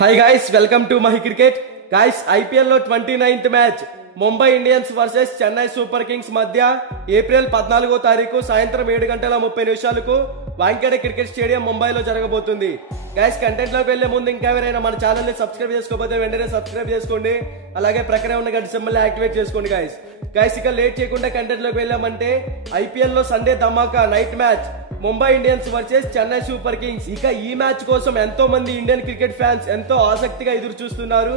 Hi guys, welcome to Mahi Cricket. Guys, IPL లో 29th match Mumbai Indians versus Chennai Super Kings మధ్య April 14వ తారీఖు సాయంత్రం 7:30 Wankhede cricket stadium ముంబైలో జరగబోతుంది. గైస్, కంటెంట్ లోకి వెళ్లే ముందు ఇంకా ఎవరైనా మన ఛానల్ ని సబ్స్క్రైబ్ చేసుకోకపోతే వెంటనే సబ్స్క్రైబ్ చేసుకోండి. అలాగే ప్రక్కనే ఉన్న గంట సింబల్ యాక్టివేట్ చేసుకోండి. గైస్ ఇక లేట్ చేయకుండా కంటెంట్ లోకి వెళ్ళామంటే ఐపీఎల్ లో సండే ధమాకా night match Mumbai Indians versus Chennai Super Kings. ఇక ఈ మ్యాచ్ కోసం ఎంతో మంది ఇండియన్ క్రికెట్ ఫ్యాన్స్ ఎంతో ఆసక్తిగా ఎదురు చూస్తున్నారు.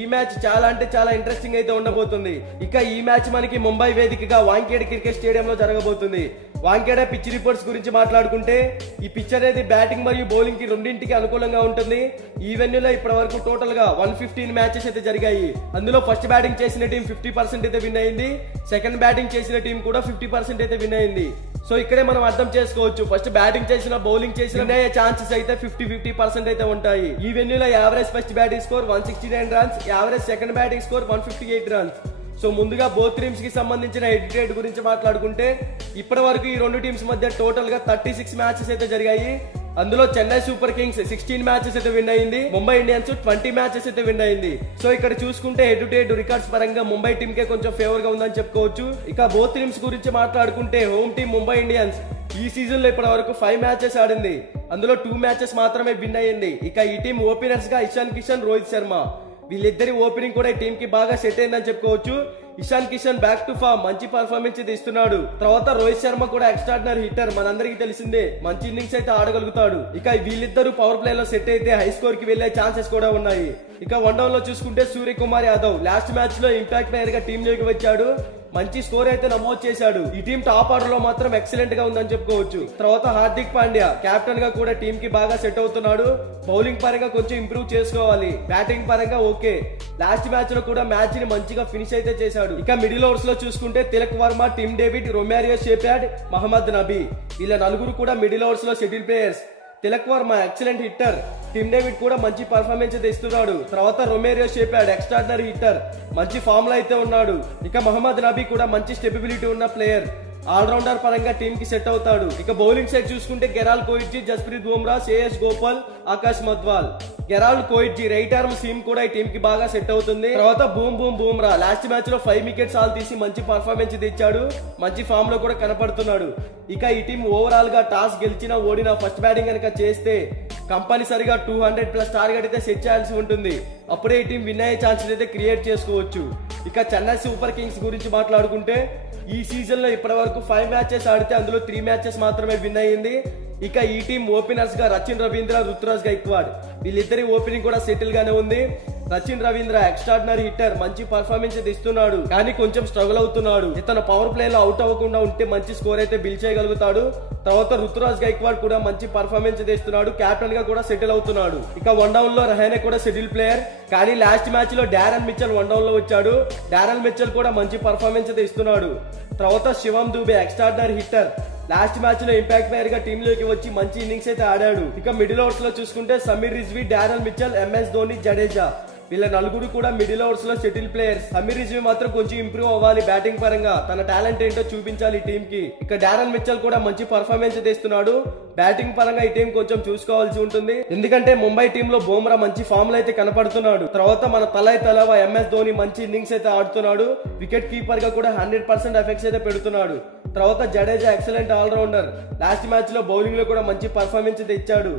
ఈ మ్యాచ్ చాలా అంటే చాలా ఇంట్రెస్టింగ్ అయితే ఉండబోతుంది. ఇక ఈ మ్యాచ్ మనకి ముంబై వేదికగా వాంఖేడే క్రికెట్ స్టేడియం లో జరగబోతుంది. వాంఖేడే పిచ్ రిపోర్ట్స్ గురించి మాట్లాడుకుంటే ఈ పిచ్ అనేది బ్యాటింగ్ మరియు బౌలింగ్ కి రెండింటికి అనుకూలంగా ఉంటుంది. ఈ వెన్యూలో ఇప్పటి వరకు టోటల్ గా 115 మ్యాచెస్ అయితే జరిగాయి. అందులో ఫస్ట్ బ్యాటింగ్ చేసిన టీం 50% అయితే విన్ అయింది. సెకండ్ బ్యాటింగ్ చేసిన టీం కూడా 50% అయితే విన్ అయింది. సో ఇక్కడే మనం అర్థం చేసుకోవచ్చు, ఫస్ట్ బ్యాటింగ్ చేసిన బౌలింగ్ చేసిన ఛాన్సెస్ అయితే 50% అయితే ఉంటాయి. ఈ వెన్యూలో average first batting score 169 runs, average second batting score 158 runs. So ముందుగా బోత్ టీమ్స్ కి సంబంధించిన హెడ్ టు హెడ్ గురించి మాట్లాడుకుంటే ఇప్పటి వరకు ఈ రెండు టీమ్స్ మధ్య టోటల్ గా 36 మ్యాచెస్ అయితే జరిగాయి. అందులో చెన్నై సూపర్ కింగ్స్ 16 మ్యాచెస్ అయితే విన్ అయింది. ముంబై ఇండియన్స్ 20 మ్యాచెస్ అయితే విన్ అయింది. సో ఇక్కడ చూసుకుంటే హెడ్ టు హెడ్ రికార్డ్స్ పరంగా ముంబై టీమ్ కే కొంచెం ఫేవర్ గా ఉందని చెప్పుకోవచ్చు. ఇక బోత్ టీమ్స్ గురించి మాట్లాడుకుంటే హోమ్ టీమ్ ముంబై ఇండియన్స్ ఈ సీజన్ లో ఇప్పటి వరకు 5 మ్యాచెస్ ఆడింది. అందులో 2 మ్యాచెస్ మాత్రమే విన్ అయ్యింది. ఇక ఈ టీం ఓపెనర్స్ గా ఇషాన్ కిషన్, రోహిత్ శర్మ వీళ్ళిద్దరి ఓపెనింగ్ కూడా ఈ టీం కి బాగా సెట్ అయిందని చెప్పుకోవచ్చు. Ishan Kishan back to form మంచి పర్ఫార్మెన్స్ అయితే ఇస్తున్నాడు. తర్వాత రోహిత్ శర్మ కూడా ఎక్స్ట్రాడినరీ హిట్టర్, మనందరికీ తెలిసిందే, మంచి ఇన్నింగ్స్ అయితే ఆడగలుగుతాడు. ఇక వీళ్ళిద్దరు పవర్ ప్లే లో సెట్ అయితే హై స్కోర్ కి వెళ్లే ఛాన్సెస్ కూడా ఉన్నాయి. ఇక వన్ డౌన్ లో చూసుకుంటే సూర్యకుమార్ యాదవ్ లాస్ట్ మ్యాచ్ లో ఇంపాక్ట్ ప్లేయర్ గా టీమ్ లోకి వచ్చాడు. మంచి స్కోర్ అయితే నమోదు చేశాడు. ఈ టీం టాప్ ఆర్డర్ లో మాత్రం ఎక్సలెంట్ గా ఉందని చెప్పుకోవచ్చు. తర్వాత హార్దిక్ పాండ్యా కెప్టెన్ గా కూడా టీం కి బాగా సెట్ అవుతున్నాడు. బౌలింగ్ పరంగా కొంచెం ఇంప్రూవ్ చేసుకోవాలి, బ్యాటింగ్ పరంగా ఓకే. లాస్ట్ మ్యాచ్ లో కూడా మ్యాచ్ ని మంచిగా ఫినిష్ అయితే చేశాడు. ఇక మిడిల్ ఓవర్స్ లో చూసుకుంటే Tilak Varma, Tim David, Romario Shepherd, Mohammad Nabi వీళ్ళ నలుగురు కూడా మిడిల్ ఓవర్స్ లో schedule players. Tilak Varma excellent hitter, Tim David కూడా మంచి పర్ఫార్మెన్స్ అయితే ఇస్తున్నాడు. తర్వాత రొమేరియో షేప్యార్డ్ ఎక్స్ట్రాడినరీ హిట్టర్, మంచి ఫామ్ లో అయితే ఉన్నాడు. ఇక మహమ్మద్ నబీ కూడా మంచి స్టెబిలిటీ ఉన్న ప్లేయర్, ఆల్రౌండర్ పరంగా టీమ్ కి సెట్ అవుతాడు. ఇక బౌలింగ్ సైడ్ చూసుకుంటే గెరాల్ Coetzee, Jasprit Bumrah, Shreyas Gopal, Akash Madhwal. గెరాల్ Coetzee right arm seam కూడా ఈ టీం కి బాగా సెట్ అవుతుంది. తర్వాత బూమ్రా లాస్ట్ మ్యాచ్ లో 5 వికెట్స్ ఆల్ తీసి మంచి పర్ఫార్మెన్స్ ఇచ్చాడు, మంచి ఫామ్ లో కూడా కనపడుతున్నాడు. ఇక ఈ టీం ఓవరాల్ గా టాస్ గెలిచినా ఓడినా ఫస్ట్ బ్యాటింగ్ కనుక చేస్తే కంపల్సరిగా 200+ టార్గెట్ అయితే సెట్ చేయాల్సి ఉంటుంది. అప్పుడే ఈ టీం విన్ అయ్యే ఛాన్సెస్ అయితే క్రియేట్ చేసుకోవచ్చు. ఇక చెన్నై సూపర్ కింగ్స్ గురించి మాట్లాడుకుంటే ఈ సీజన్ లో ఇప్పటి వరకు 5 మ్యాచెస్ ఆడితే అందులో 3 మ్యాచెస్ మాత్రమే విన్ అయ్యింది. ఇక ఈ టీం ఓపెనర్స్ గా రచిన్ రవీంద్ర, రుతురాజ్ గైక్వాడ్ వీళ్ళిద్దరి ఓపెనింగ్ కూడా సెటిల్ గానే ఉంది. రచిన్ రవీంద్ర ఎక్స్ట్రాడినరీ హిట్టర్, మంచి పర్ఫార్మెన్స్ అయితే ఇస్తున్నాడు, కానీ కొంచెం స్ట్రగుల్ అవుతున్నాడు. ఇతను పవర్ ప్లే లో అవుట్ అవ్వకుండా ఉంటే మంచి స్కోర్ అయితే బిల్డ్ చేయగలుగుతాడు. తర్వాత రుతురాజ్ గైక్వాడ్ కూడా మంచి పర్ఫార్మెన్స్ అయితే ఇస్తున్నాడు, కెప్టెన్ గా కూడా సెటిల్ అవుతున్నాడు. ఇక వన్ డౌన్ లో రహానే కూడా షెడ్యూల్ ప్లేయర్, కానీ లాస్ట్ మ్యాచ్ లో డారెన్ మిచెల్ వన్ డౌన్ లో వచ్చాడు. డారెన్ మిచెల్ కూడా మంచి పర్ఫార్మెన్స్ అయితే ఇస్తున్నాడు. తర్వాత Shivam Dube extraordinary hitter, last match లో ఇంపాక్ట్ ప్లేయర్ గా టీమ్ లోకి వచ్చి మంచి ఇన్నింగ్స్ అయితే ఆడాడు. ఇక మిడిల్ ఓవర్స్ లో చూసుకుంటే Sameer Rizvi, Darren Mitchell, MS Dhoni, Jadeja వీళ్ళ నలుగురు కూడా మిడిల్ ఓవర్స్ లో సెటిల్ ప్లేయర్స్. సమీర్ రిజ్వీ మాత్రం కొంచెం ఇంప్రూవ్ అవ్వాలి, బ్యాటింగ్ పరంగా తన టాలెంట్ ఏంటో చూపించాలి ఈ టీం కి. ఇక డారెన్ మిచెల్ కూడా మంచి పర్ఫార్మెన్స్ తెస్తున్నాడు. బ్యాటింగ్ పరంగా ఈ టీం కొంచెం చూసుకోవాల్సి ఉంటుంది, ఎందుకంటే ముంబై టీం లో బుమ్రా మంచి ఫామ్ లో అయితే కనపడుతున్నాడు. తర్వాత మన తలవా ఎంఎస్ ధోని మంచి ఇన్నింగ్స్ అయితే ఆడుతున్నాడు. వికెట్ కీపర్ గా కూడా 100% ఎఫెక్ట్స్ అయితే పెడుతున్నాడు. తర్వాత Jadeja excellent all-rounder, last match లో బౌలింగ్ లో కూడా మంచి పర్ఫార్మెన్స్ అయితే ఇచ్చాడు.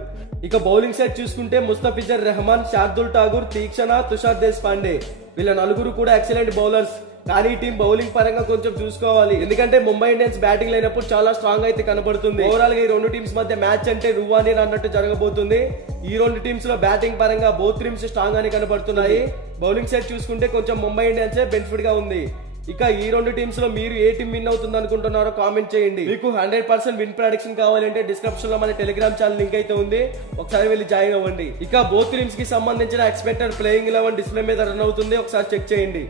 ఇక బౌలింగ్ సైడ్ చూసుకుంటే ముస్తఫిజర్ రెహమాన్, శార్దుల్ ఠాగూర్, తీక్షణ, తుషార్ దేశపాండే వీళ్ళ నలుగురు కూడా ఎక్సలెంట్ బౌలర్స్. కానీ ఈ టీం బౌలింగ్ పరంగా కొంచెం చూసుకోవాలి, ఎందుకంటే ముంబై ఇండియన్స్ బ్యాటింగ్ లేనప్పుడు చాలా స్ట్రాంగ్ అయితే కనబడుతుంది. ఓవరాల్ గా ఈ రెండు టీమ్స్ మధ్య మ్యాచ్ అంటే రువాని అన్నట్టు జరగబోతుంది. ఈ రెండు టీమ్స్ లో బ్యాటింగ్ పరంగా బోత్ టీమ్స్ స్ట్రాంగ్ అని కనబడుతున్నాయి. బౌలింగ్ సైడ్ చూసుకుంటే కొంచెం ముంబై ఇండియన్స్ బెనిఫిట్ గా ఉంది. ఇక ఈ రెండు టీమ్స్ లో మీరు ఏ టీం విన్ అవుతుంది అనుకుంటున్నారో కామెంట్ చేయండి. మీకు 100% విన్ ప్రొడిక్షన్ కావాలంటే డిస్క్రిప్షన్ లో మన టెలిగ్రామ్ ఛానల్ లింక్ అయితే ఉంది, ఒకసారి వెళ్ళి జాయిన్ అవ్వండి. ఇక బోత్ టీమ్స్ కి సంబంధించిన ఎక్స్పెక్టెడ్ ప్లేయింగ్ 11 డిస్ప్లే మీద రన్ అవుతుంది, ఒకసారి చెక్ చేయండి.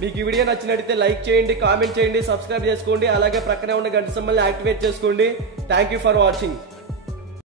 మీకు ఈ వీడియో నచ్చినట్లయితే లైక్ చేయండి, కామెంట్ చేయండి, సబ్స్క్రైబ్ చేసుకోండి. అలాగే ప్రక్కనే ఉన్న గంట సింబల్ యాక్టివేట్ చేసుకోండి. Thank you for watching.